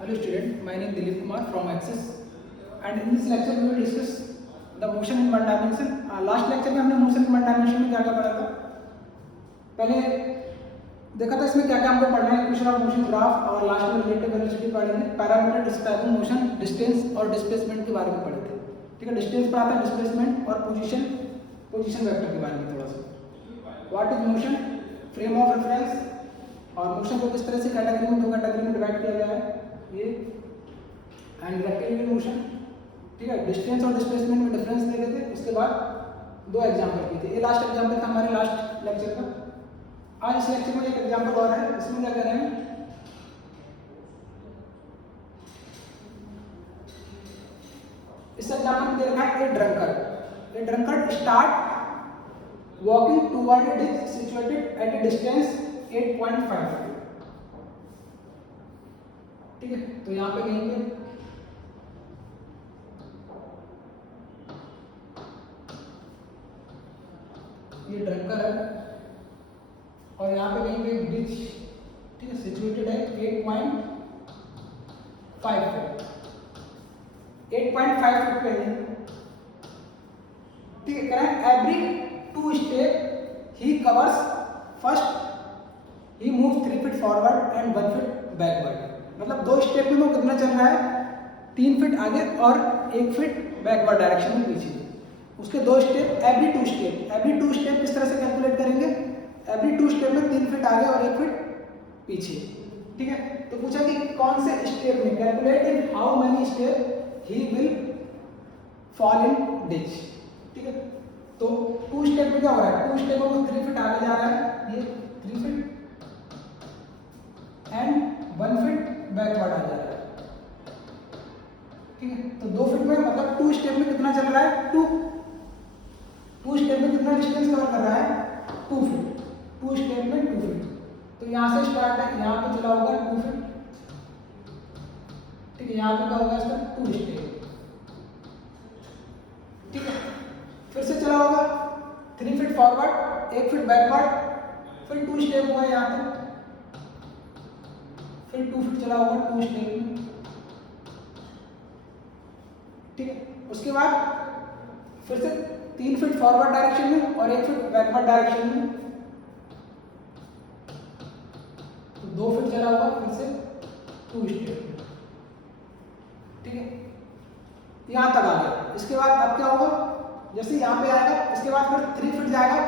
Hello student, my name is Dilip Kumar from Axis and in this lecture we will discuss the motion in one dimension. Last lecture में हमने motion in one dimension में क्या क्या पढ़ा था? पहले देखा था इसमें क्या क्या हमको पढ़ना है, इक्वेशन ऑफ मोशन ग्राफ और लास्ट में रिलेटिव वेलोसिटी पढ़ेंगे, पैरामीटर डिस्क्राइबिंग मोशन, डिस्टेंस और डिस्प्लेसमेंट के बारे में पढ़े थे. ठीक है, डिस्टेंस पढ़ा था, डिस्प्लेसमेंट और पोजीशन वेक्टर के बारे में थोड़ा सा. What is motion, frame of reference और मोशन को किस तरह से कैटेगरी में, दो कैटेगरी में डिवाइड किया गया है ये, एंड रेक्टेंगुलर मोशन. ठीक है, डिस्टेंस और डिस्प्लेसमेंट में डिफरेंस दे रहे थे. उसके बाद दो एग्जांपल किए थे. ये लास्ट एग्जांपल था हमारे लास्ट लेक्चर का. आज इस लेक्चर में एक एग्जांपल और है. इसमें क्या कर रहे हैं, इस एग्जांपल में दे रखा है a drunkard start walking toward a ditch situated at a distance 8.5 feet. ठीक है, तो यहाँ पे कहीं पे ये ड्रंकर है और यहाँ पे कहीं पे ब्रिज, ठीक है, सिचुएटेड है 8.5 फीट. 8.5 फीट पे है. ठीक है, करें every 2 step he covers first he move 3 feet forward and 1 feet backward. मतलब 2 स्टेप में वो कितना चल रहा है, 3 फीट आगे और 1 फीट बैकवर्ड डायरेक्शन में पीछे. उसके 2 स्टेप, एवरी 2 स्टेप किस तरह से कैलकुलेट करेंगे, एवरी 2 स्टेप में 3 फीट आगे और 1 फीट पीछे. ठीक है, तो पूछा कि कौन से स्टेप में, calculate in how many step he will fall in ditch. ठीक है, तो 2 स्टेप में क्या हो रहा है, 2 स्टेप में 3 फीट आगे जा रहा है, ये 3 फीट एंड 1 फीट बैकवर्ड आ जा रहा है. ठीक है, तो 2 फीट में मतलब 2 स्टेप में कितना चल रहा है, 2 स्टेप में कितना डिस्टेंस कवर कर रहा है, 2 फीट. 2 स्टेप में 2 फीट. तो यहाँ से स्टार्ट है, यहाँ पे चला होगा 2 फीट. ठीक है, यहाँ पे क्या होगा इसका 2 स्टेप. ठीक है, फिर से चला होगा 3 फीट फॉरवर्ड, 1 फीट बैकवर्ड, फिर 2 स्टेप हुआ यहाँ पे, फिर 2 फीट चला होगा 2 स्टेप में. ठीक है, उसके बाद फिर से 3 फीट फॉरवर्ड डायरेक्शन में और 1 फीट बैकवर्ड डायरेक्शन में, तो 2 फीट चला होगा फिर से 2 स्टेप में. ठीक है, यहां तक आ गया. इसके बाद अब क्या होगा, जैसे यहां पे आएगा इसके बाद फिर 3 फीट जाएगा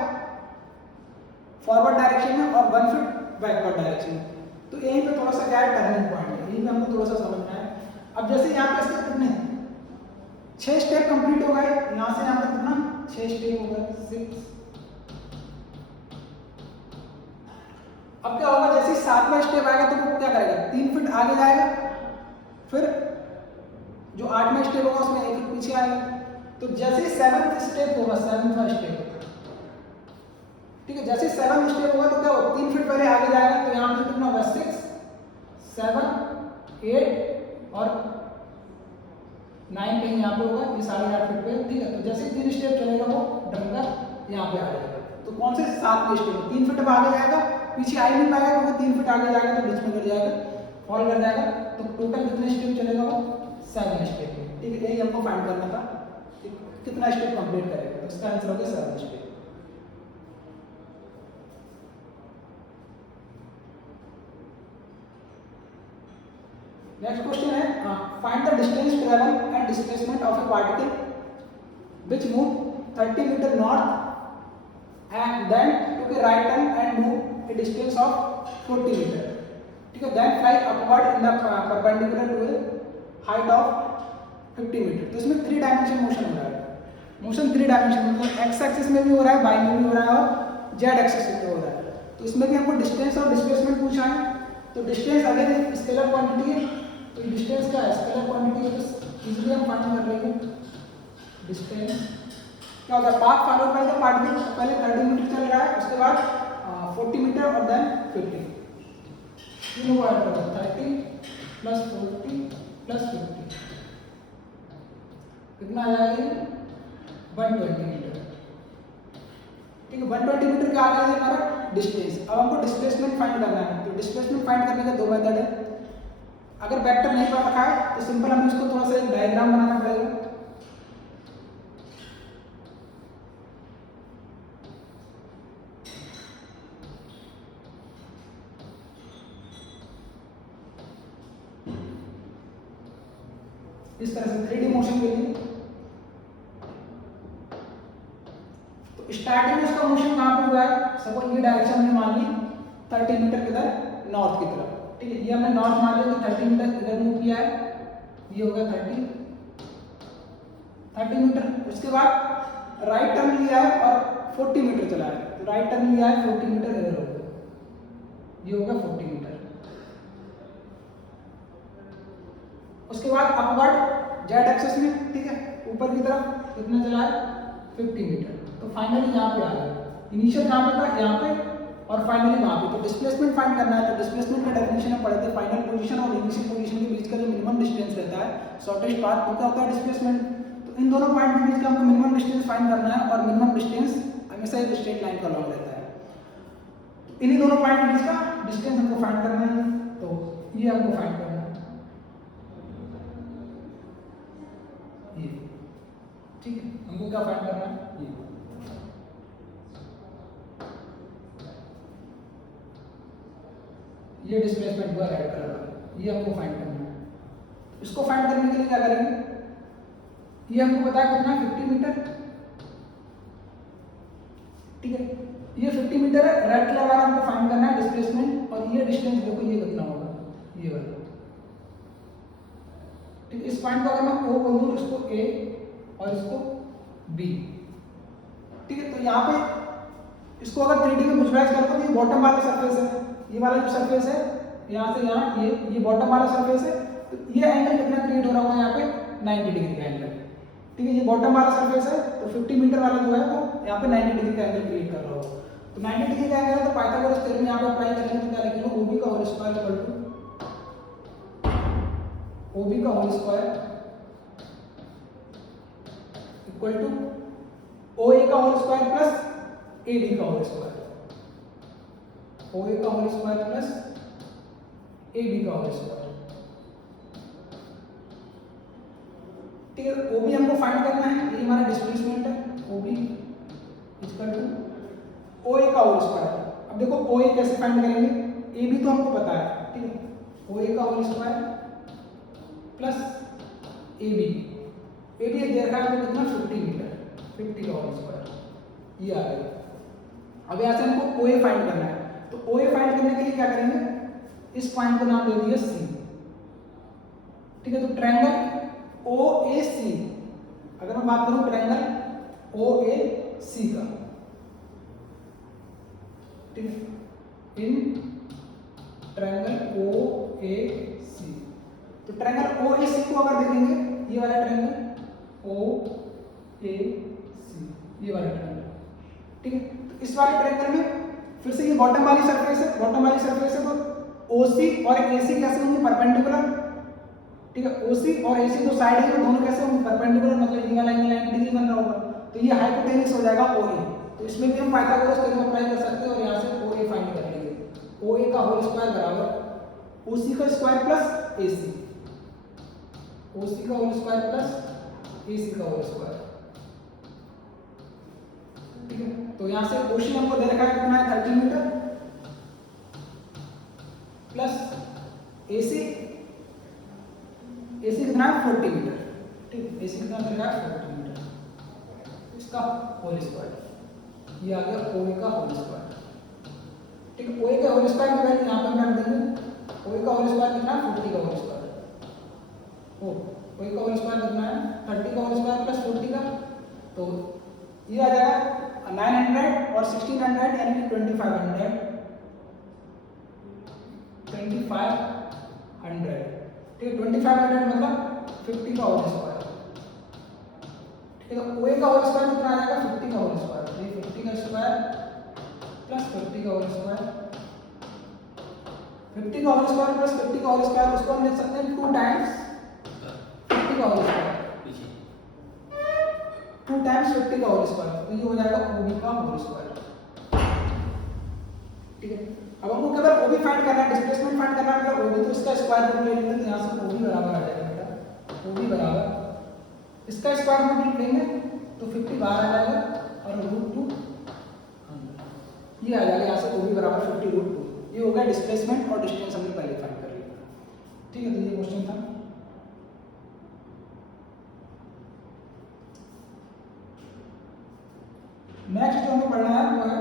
फॉरवर्ड डायरेक्शन में और 1 फीट बैकवर्ड डायरेक्शन में. तो यहीं पे थोड़ा सा क्या है, टर्निंग पॉइंट है, यहीं पे हमको थोड़ा सा समझना है. अब जैसे यहाँ पे इसके कितने 6 स्टेप कंप्लीट हो गए, यहाँ से यहाँ तक कितना 6 स्टेप हो गए, 6. अब क्या होगा, जैसे 7वां स्टेप आएगा तो वो क्या करेगा, 3 फीट आगे जाएगा, फिर जो 8वां स्टेप होगा उसमें 1 फीट पीछे आएगा. तो जैसे 7वां स्टेप होगा, 7वां स्टेप, ठीक है, जैसे 7वां स्टेप होगा तो क्या होगा, 3 फीट पहले आगे जाएगा. तो यहाँ पे कितना होगा 6, 7, 8 और 9 कहीं यहाँ पे होगा, ये 8.5 फीट पे. ठीक है, तो जैसे 3 स्टेप चलेगा वो ड्रंकर यहाँ पे आ जाएगा. तो कौन से 7वें स्टेप, 3 फीट अब आगे जाएगा, पीछे आ ही नहीं पाएगा क्योंकि 3 फीट आगे जाएगा तो बीच में गिर जाएगा, फॉल कर जाएगा. तो टोटल कितने स्टेप चलेगा वो 7 स्टेप. ठीक है, यही हमको फाइंड करना था, कितना स्टेप कंप्लीट करेगा. तो इसका आंसर हो गया 7 स्टेप. नेक्स्ट क्वेश्चन है, find the distance travel and displacement of a particle which move 30 metre north and then took a right turn and move a distance of 40 metre. ठीक है, then fly upward in the perpendicular to a height of 50 metre. तो इसमें 3 dimension motion हो रहा है. Motion 3 dimension मतलब x axis में भी हो रहा है, वाई में भी हो रहा है और जेड एक्सिस में भी हो रहा है. तो इसमें भी हमको डिस्टेंस और डिस्प्लेसमेंट पूछा है. तो डिस्टेंस अगर स्केलर क्वांटिटी है, तो डिस्टेंस का स्केलर क्वांटिटी है, तो इजीली हम फाइंड कर लेंगे. डिस्टेंस क्या होता है, path followed by the particle. पहले 30 मीटर चल रहा है, उसके बाद 40 मीटर और देन 50. तीनों को ऐड करो, 30 प्लस 40 प्लस 50 कितना आ जाएगा, 120 मीटर. ठीक है, 120 मीटर का आ गया हमारा डिस्टेंस. अब हमको डिस्प्लेसमेंट फाइंड करना है. तो डिस्प्लेसमेंट फाइंड करने का 2 मेथड है. अगर वेक्टर नहीं पता रखा है तो सिंपल हमें इसको थोड़ा सा एक डायग्राम बनाना पड़ेगा। इस तरह से 3D मोशन के लिए। तो स्टार्टिंग में इसका मोशन कहाँ पे हुआ है, सपोज ये डायरेक्शन में मान ली 30 मीटर किधर, नॉर्थ की तरफ, ठीक है। ये हमने नॉर्थ मान लिया कि 30 मीटर इधर मूव किया है, ये होगा 30 मीटर। उसके बाद राइट टर्न लिया है और 40 मीटर चला है, तो राइट टर्न लिया है 40 मीटर इधर होगा, ये होगा 40 मीटर। उसके बाद अपवर्ड जेड एक्सिस में, ठीक है, ऊपर की तरफ कितना चला है 50 मीटर। तो फाइनली यहाँ पे आ गया, इनिशियल कहाँ पे था, यहाँ पे, और फाइनली वहाँ पे। तो डिस्प्लेसमेंट फाइंड करना है, तो डिस्प्लेसमेंट का डेफिनेशन हम पढ़े थे, फाइनल पोजीशन और इनिशियल पोजीशन के बीच का जो मिनिमम डिस्टेंस रहता है, शॉर्टेस्ट पाथ, वो क्या होता है डिस्प्लेसमेंट। तो इन दोनों पॉइंट के बीच का हमको मिनिमम डिस्टेंस फाइंड करना है, और मिनिमम डिस्टेंस हमेशा एक स्ट्रेट लाइन का लॉन्ग रहता है। तो इन्हीं दोनों पॉइंट के बीच का डिस्टेंस हमको फाइंड करना है, तो ये हमको फाइंड करना है, ठीक है। हमको क्या फाइंड करना है, ये डिस्प्लेसमेंट हुआ रेड कलर का, ये हमको फाइंड करना है। इसको फाइंड करने के लिए क्या करेंगे, ये हमको पता है कितना 50 मीटर, ठीक है। ये 50 मीटर है, रेड कलर वाला हमको फाइंड करना है डिस्प्लेसमेंट, और ये डिस्टेंस देखो ये कितना होगा, ये वाला, ठीक है। इस पॉइंट को अगर मैं O बोल दूं, इसको A और इसको B, ठीक है। तो यहाँ पे इसको अगर 3D में विजुअलाइज करो तो ये बॉटम वाला सरफेस है, ये वाला जो सरफेस है यहाँ से यहाँ, ये बॉटम वाला सरफेस है। तो ये एंगल कितना क्रिएट हो रहा होगा यहाँ पे 90 डिग्री का एंगल, ठीक है। ये बॉटम वाला सरफेस है, तो 50 मीटर वाला जो है वो यहाँ पे 90 डिग्री का एंगल क्रिएट कर रहा होगा। तो 90 डिग्री का एंगल है, तो पाइथागोरस थ्योरम यहाँ पे अप्लाई करेंगे तो क्या लिखेंगे, OB का whole square equal to OB का whole square equal to OA का होल स्क्वायर प्लस AD का होल स्क्वायर, OA का होल स्क्वायर प्लस AD का होल स्क्वायर, ठीक है। OB हमको फाइंड करना है, ये हमारा डिस्प्लेसमेंट है, OB इक्वल टू OA का होल स्क्वायर। अब देखो OA कैसे फाइंड करेंगे, AB तो हमको पता है, ठीक है। OA का होल स्क्वायर प्लस AB दे रखा है कितना 50 मीटर, 50 का होल स्क्वायर, ये आ गया। अब यहाँ से हमको OA फाइंड करना है, तो OA फाइंड करने के लिए क्या करेंगे, इस पॉइंट को नाम दे दिया C, ठीक है। तो ट्रायंगल OAC, अगर मैं बात करूं ट्रायंगल OAC का, ठीक है, इन ट्रायंगल OAC, तो ट्रायंगल OAC को अगर देखेंगे, ये वाला ट्रायंगल OAC, ये वाला ट्रायंगल, ठीक है। तो इस वाले ट्रायंगल में फिर से ये बॉटम वाली सरफेस है, बॉटम वाली सरफेस है, तो OC और AC कैसे होंगे, परपेंडिकुलर, ठीक है। OC और AC दो साइड है, दोनों कैसे होंगे परपेंडिकुलर, मतलब ये वाला एंगल 90 डिग्री बन रहा होगा, तो ये हाइपोटेन्यूस हो जाएगा OA। तो इसमें भी हम पाइथागोरस थ्योरम अप्लाई कर सकते हैं और यहाँ से OA फाइंड कर लेंगे। OA का होल स्क्वायर बराबर OC का स्क्वायर प्लस AC, OC का होल स्क्वायर प्लस AC का होल स्क्वायर, ठीक है। तो यहाँ से OC हमको दे रखा है कितना है 30 मीटर प्लस AC कितना है 40 मीटर, ठीक। AC कितना दे रखा है 40 मीटर, इसका होल स्क्वायर, ये आ गया OA का होल स्क्वायर, ठीक है। OA का होल स्क्वायर की वैल्यू यहाँ पे हम रख देंगे, OA का होल स्क्वायर कितना है 40 का होल स्क्वायर, OA का होल स्क्वायर कितना है 30 का होल स्क्वायर प्लस 40 का, तो ये आ जाएगा 900 और 1600 यानी कि 2500, ठीक है। 2500 मतलब 50 का होल स्क्वायर, ठीक है। तो OA का होल स्क्वायर कितना आ जाएगा 50 का होल स्क्वायर, तो ये 50 का स्क्वायर प्लस 50 का होल स्क्वायर, 50 का होल स्क्वायर प्लस 50 का होल स्क्वायर, उसको हम लिख सकते हैं 2 टाइम्स 50 का होल स्क्वायर, 2 टाइम्स 50 का होल स्क्वायर, तो ये हो जाएगा OB का होल स्क्वायर, ठीक है। अब हमको केवल ओबी फाइंड करना है, डिस्प्लेसमेंट फाइंड करना है, मतलब ओबी तो इसका स्क्वायर रूट ले लेंगे, तो यहाँ से ओबी बराबर आ जाएगा बेटा, ओबी बराबर इसका स्क्वायर रूट लेंगे तो 50 बाहर आ जाएगा और √2 ये आ जाएगा, यहाँ से ओबी बराबर 50√2। ये हो गया डिस्प्लेसमेंट और डिस्टेंस हमने पहले फाइंड कर लिया। ठीक है, तो ये क्वेश्चन था। नेक्स्ट जो हमें पढ़ना है वो है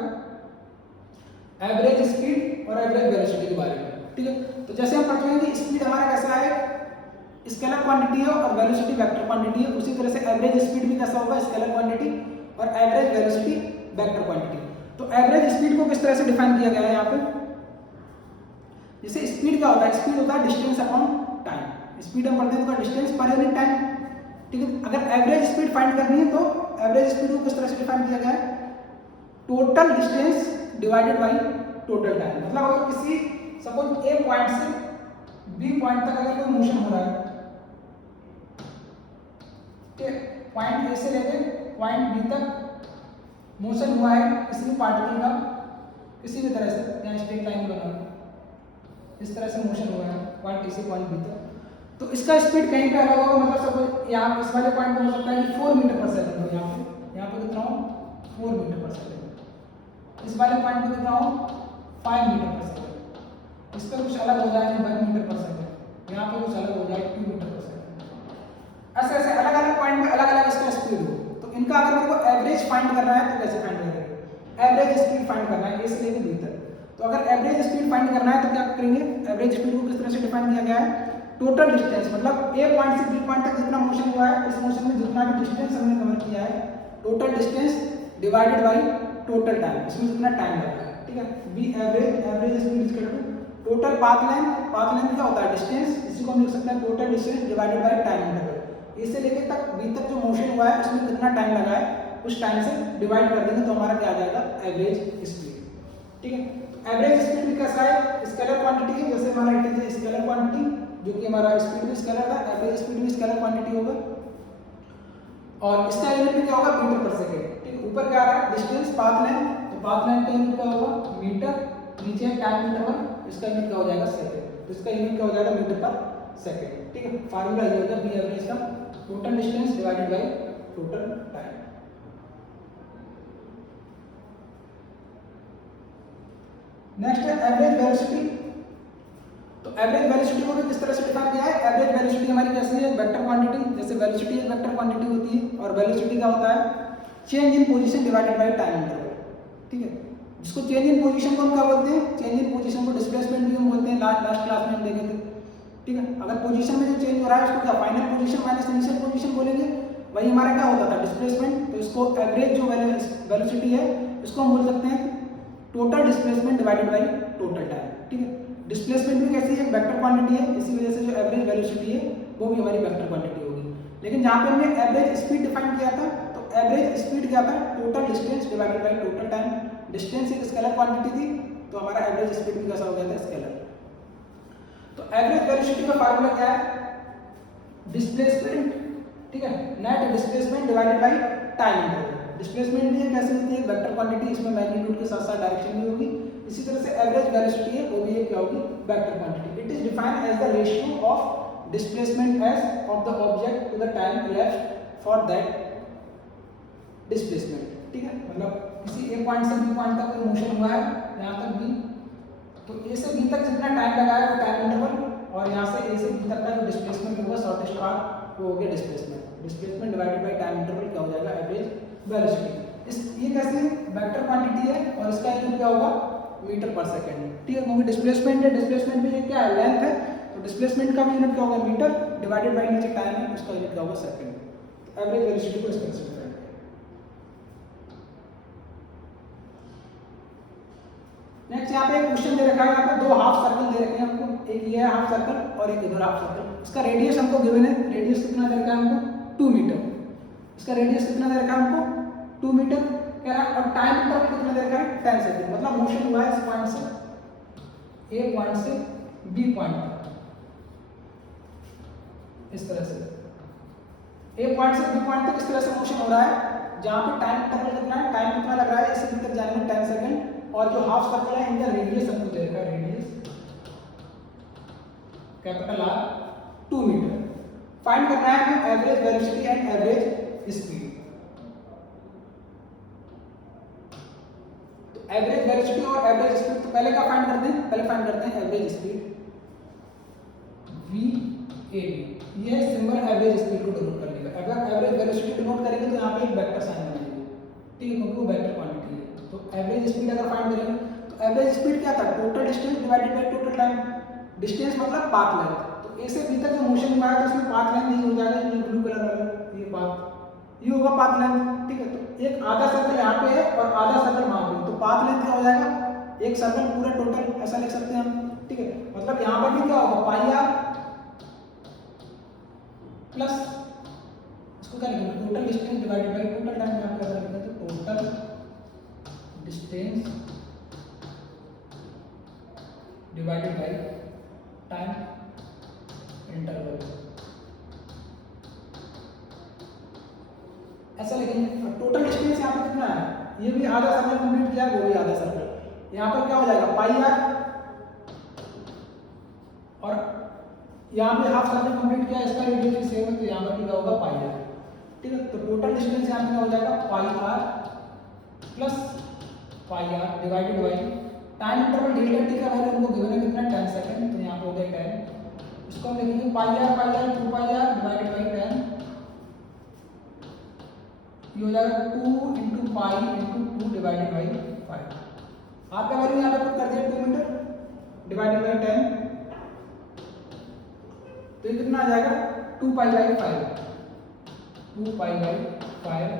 एवरेज स्पीड और एवरेज वेलोसिटी के बारे में। ठीक है, तो जैसे हम पढ़ रहे हैं कि स्पीड हमारा कैसा है, स्केलर क्वांटिटी है और वेलोसिटी वेक्टर क्वांटिटी है, उसी तरह से एवरेज स्पीड भी कैसा होगा, स्केलर क्वांटिटी और एवरेज वेलोसिटी वेक्टर क्वांटिटी। तो एवरेज स्पीड को किस तरह से डिफाइन किया गया है यहाँ पे, जैसे स्पीड क्या होता है, स्पीड होता है डिस्टेंस अपॉन टाइम। स्पीड हम पढ़ते हैं तो डिस्टेंस पर यूनिट टाइम। ठीक है, अगर एवरेज स्पीड फाइंड करनी है तो एवरेज स्पीड को किस तरह से डिफाइन किया गया है, total distance divided by total time. मतलब अगर किसी सपोज ए पॉइंट से बी पॉइंट तक अगर कोई मोशन हो रहा है, पॉइंट ए से लेकर पॉइंट बी तक मोशन हुआ है किसी भी पार्टिकल का, किसी भी तरह से, यहाँ स्ट्रेट लाइन बना इस तरह से मोशन हुआ है पॉइंट ए से पॉइंट बी तक, तो इसका स्पीड कहीं पे अलग होगा। मतलब सपोज यहाँ इस वाले पॉइंट पे हो सकता है कि 4 मीटर पर सेकंड हो, यहाँ पे कितना हो 4 मीटर पर सेकंड, इस वाले पॉइंट पे कितना हो 5 मीटर पर सेकंड, इस पर कुछ अलग हो जाए 1 मीटर पर सेकंड, यहाँ पे कुछ अलग हो जाए 2 मीटर पर सेकंड। ऐसे ऐसे अलग अलग पॉइंट में अलग अलग इसका स्पीड हो, तो इनका अगर मेरे को एवरेज फाइंड करना है तो कैसे फाइंड करेंगे, एवरेज स्पीड फाइंड करना है ए से लेकर बी तक। तो अगर एवरेज स्पीड फाइंड करना है तो क्या करेंगे, एवरेज स्पीड को किस तरह से डिफाइन किया गया है, टोटल डिस्टेंस, मतलब ए पॉइंट से बी पॉइंट तक जितना मोशन हुआ है, इस मोशन में जितना भी डिस्टेंस हमने कवर किया है, total distance divided by total time, इसमें जितना टाइम लगा है। ठीक है, B average speed is equal to total path length क्या होता है डिस्टेंस, इसी को हम लिख सकते हैं total distance divided by time interval. A से लेकर तक बी तक जो मोशन हुआ है उसमें कितना टाइम लगा है, उस टाइम से डिवाइड कर देंगे तो हमारा क्या आ जाएगा, एवरेज स्पीड। ठीक है, एवरेज स्पीड भी कैसा है, स्केलर क्वांटिटी है, जैसे हमारा इट इज स्केलर क्वांटिटी, जो कि हमारा स्पीड भी स्केलर था, एवरेज स्पीड भी स्केलर क्वांटिटी होगा, और इसका यूनिट भी क्या होगा, मीटर पर सेकंड। ठीक है, ऊपर क्या आ रहा है डिस्टेंस पाथ लेंथ, तो पाथ लेंथ का यूनिट क्या होगा मीटर, नीचे है टाइम इंटरवल, इसका यूनिट क्या हो जाएगा सेकंड, तो इसका यूनिट क्या हो जाएगा मीटर पर सेकंड। ठीक है, फार्मूला ये होगा बी एवरेज का, total distance divided by total time. Next है एवरेज वेलोसिटी। तो एवरेज वेलोसिटी को भी किस तरह से डिफाइन किया है, एवरेज वेलोसिटी हमारी कैसी है, वेक्टर क्वांटिटी, जैसे वेलोसिटी एक वेक्टर क्वांटिटी होती है, और वेलोसिटी क्या होता है, change in position divided by time interval. ठीक है, जिसको चेंज इन पोजीशन को हम क्या बोलते हैं, चेंज इन पोजीशन को डिस्प्लेसमेंट भी हम बोलते हैं, लास्ट क्लास में हम देखे थे। ठीक है, अगर पोजीशन में जो चेंज हो रहा है उसको क्या final position minus initial position बोलेंगे, वही हमारा क्या होता था डिस्प्लेसमेंट। तो इसको एवरेज जो वेलोसिटी है इसको हम बोल सकते हैं total displacement divided by total time. ठीक है, डिस्प्लेसमेंट भी कैसी है, वेक्टर क्वांटिटी है, इसी वजह से जो एवरेज वेलोसिटी है वो भी हमारी वेक्टर क्वांटिटी होगी। लेकिन जहाँ पे हमने एवरेज स्पीड डिफाइन किया था, तो एवरेज स्पीड क्या था, total distance divided by total time. Distance एक स्केलर क्वांटिटी थी, तो हमारा एवरेज स्पीड भी कैसा हो गया था, स्केलर। तो एवरेज वेलोसिटी का फार्मूला क्या है, डिस्प्लेसमेंट, ठीक है, net displacement divided by time interval. Displacement भी कैसे होती है, वेक्टर क्वांटिटी, इसमें मैग्नीट्यूड के साथ साथ डायरेक्शन भी होगी। इसी तरह से एवरेज वेलोसिटी है वो भी एक क्या होगी, vector quantity. It is defined as the ratio of displacement as of the object to the time elapsed for that displacement. ठीक है, मतलब किसी ए पॉइंट से बी पॉइंट तक मोशन हुआ है, यहाँ तक बी, तो ए से बी तक जितना टाइम लगा है वो टाइम इंटरवल, और यहाँ से ए से बी तक का जो डिस्प्लेसमेंट होगा शॉर्टेस्ट पाथ वो हो गया displacement. Displacement divided by time interval क्या हो जाएगा, एवरेज वेलोसिटी। इस ये कैसे वेक्टर क्वांटिटी है और इसका यूनिट क्या होगा, मीटर पर सेकंड। ठीक है, क्योंकि डिस्प्लेसमेंट है, डिस्प्लेसमेंट भी क्या है, लेंथ है, तो डिस्प्लेसमेंट का भी यूनिट क्या होगा, मीटर, डिवाइडेड बाय नीचे टाइम है, उसका यूनिट क्या होगा, सेकंड। एवरेज वेलोसिटी को इस तरह से डिफाइन करें। नेक्स्ट यहाँ पे एक क्वेश्चन दे रखा है, आपको दो हाफ सर्कल दे रखे हैं आपको, एक ये है हाफ सर्कल और एक इधर हाफ सर्कल। इसका रेडियस हमको गिवन है, रेडियस कितना दे रखा है हमको, 2 मीटर। इसका रेडियस कितना दे रखा है हमको, 2 मीटर कह रहा है, और टाइम इंटरवल कितना दे रखा है, 10 सेकंड। मतलब मोशन हुआ है इस पॉइंट से ए पॉइंट से बी पॉइंट तक, इस तरह से ए पॉइंट से बी पॉइंट तक इस तरह से मोशन हो रहा है, जहां पे टाइम इंटरवल कितना है, टाइम कितना लग रहा है, इस बी तक जाने में 10 सेकंड, और जो हाफ सर्कल है इनका रेडियस हमको दे रखा है, radius capital R 2 metre. Find करना है हमें average velocity and average speed. तो एवरेज वेलोसिटी और एवरेज स्पीड, तो पहले क्या फाइंड करते हैं, पहले फाइंड करते हैं एवरेज स्पीड VAB। ये सिंबल एवरेज स्पीड को डिनोट करने का। अगर एवरेज वेलोसिटी डिनोट करेंगे तो यहाँ पे एक वेक्टर साइन बनाएंगे, ठीक है, क्योंकि वो वेक्टर क्वांटिटी है। तो एवरेज स्पीड अगर फाइंड करेंगे तो एवरेज स्पीड क्या था, total distance divided by total time. Distance मतलब पाथ लेंथ। तो ए से बी तक जो मोशन हुआ है तो उसमें पाथ लेंथ नहीं हो जाएगा, ये ब्लू कलर वाला ये पाथ, ये होगा पाथ लेंथ, ठीक है। तो एक आधा सर्कल यहाँ पे है और आधा सर्कल वहाँ पे, तो पाथ लेंथ क्या हो जाएगा, एक सर्कल पूरा टोटल, ऐसा लिख सकते हैं हम, ठीक है। मतलब यहाँ पर भी क्या होगा, पाई आर प्लस इसको क्या लिखेंगे, total distance divided by total time. यहाँ पे अगर लिखेंगे तो total distance divided by time interval, ऐसा लिखेंगे। टोटल डिस्टेंस यहाँ पे कितना है, ये भी आधा सर्कल कंप्लीट किया, वो भी आधा सर्कल। यहाँ पर क्या हो जाएगा, पाई आर, और यहाँ पे हाफ सर्कल कंप्लीट किया, इसका रेडियस भी सेम है, तो यहाँ पर क्या होगा, पाई आर, ठीक है। तो टोटल डिस्टेंस यहाँ पे क्या हो जाएगा, pi r plus pi r divided by time interval delta t का वैल्यू हमको गिवन है कितना, 10 सेकंड, तो यहाँ पे हो गया 10। इसको हम लिखेंगे pi r 2 pi r divided by 10, ये हो जाएगा 2 into pi into 2 divided by 5। आपका वैल्यू यहाँ पे पुट कर दिया 2 मीटर डिवाइडेड बाई 10, तो ये कितना आ जाएगा, 2 pi by 5, 2 pi by 5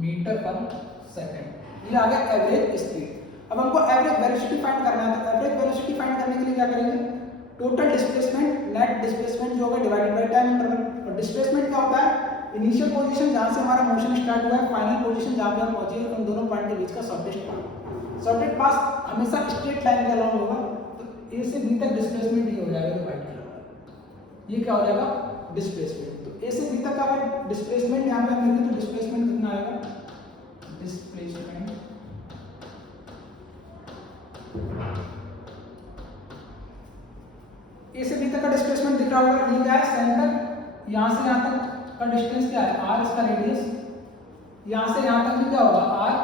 metre per second. ये आ गया एवरेज स्पीड। अब हमको एवरेज वेलोसिटी फाइंड करना है, तो एवरेज वेलोसिटी फाइंड करने के लिए क्या करेंगे, टोटल डिस्प्लेसमेंट नेट डिस्प्लेसमेंट जो होगा डिवाइडेड बाय टाइम इंटरवल। और डिस्प्लेसमेंट क्या होता है, इनिशियल पोजीशन जहां से हमारा मोशन स्टार्ट हुआ है, फाइनल पोजीशन जहां पे हम पहुंचे हैं, उन दोनों पॉइंट के बीच का शॉर्टेस्ट पाथ हमेशा स्ट्रेट लाइन के अलाउंग होगा। तो ए से बी तक डिस्प्लेसमेंट ये हो जाएगा, जो व्हाइट कलर, ये क्या हो जाएगा, डिस्प्लेसमेंट। तो ए से बी तक का डिस्प्लेसमेंट यहाँ पे हम लिखेंगे, तो डिस्प्लेसमेंट कितना आएगा, डिस्प्लेसमेंट ए से बी तक का डिस्प्लेसमेंट दिख रहा होगा, ये क्या है, सेंटर, यहाँ से यहाँ तक का डिस्टेंस क्या है, आर, इसका रेडियस, यहाँ से यहाँ तक भी क्या होगा, आर,